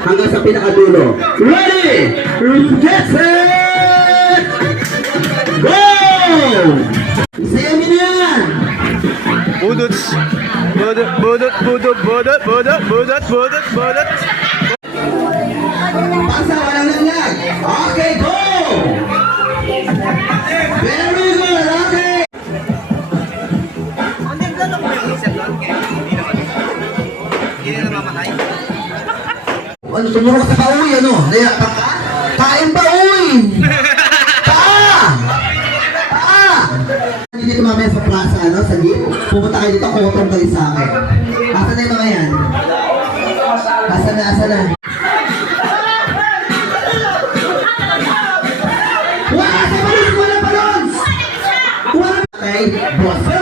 hanggang sa pinakadulo. Ready! Get set! Go! Isayaw niyo na yan! Budot! Budot! Budot! Budot! Budot! Budot! Budot! Budot! Budot! Pasa, walang laglag. Okay, go! Very good, okay! Ano, tumuro ka sa pauwi, ano? Naya pa ka? Kain pa, uy! Dito mamaya sa plaza, ano, sa jeep. Pumunta kayo dito, kutong kayo sa akin. Asa na yung mga yan? Asa na, asa na? Wala sa balons! Wala balons! Wala! Okay, boss.